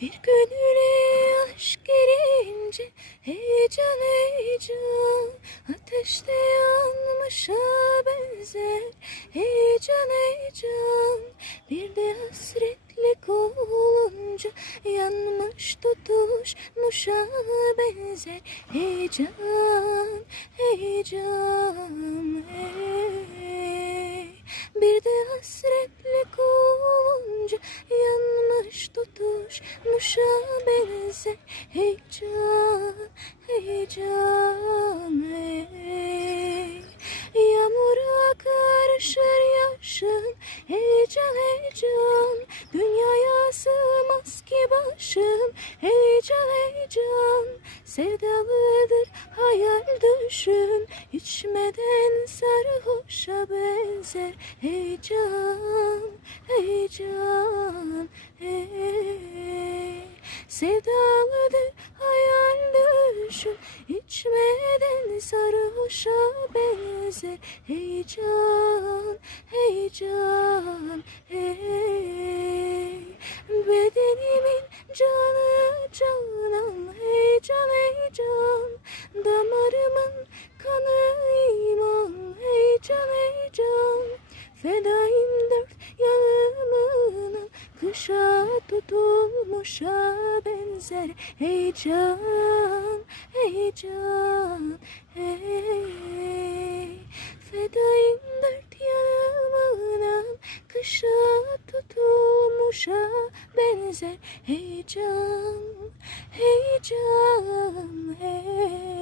Bir gönüle aşk girince heyecan heyecan, ateşte yanmışa benzer heyecan heyecan. Bir de hasretlik olunca yanmış tutuşmuşa benzer heyecan heyecan hey. Bir de hasretlik olunca yanmış tutuşmuşa benzer heyecan heyecan hey. Yağmura karışır yaşın heyecan heyecan, dünyaya sığmaz ki başın heyecan heyecan. Sevdalıdır hayal düşün, içmeden sarhoşa benzer heyecan heyecan hey. Sevdalıdır hayal düşün, içmeden sarhoşa benzer heyecan heyecan hey. Bedenimin canı canan heyecan heyecan, damarımın kanı iman heyecan heyecan. Fedayım dört yanımın kışa tutulmuşa benzer heyecan heyecan hey. Fedayım dört yanımın kışa tutulmuşa benzer heyecan heyecan hey.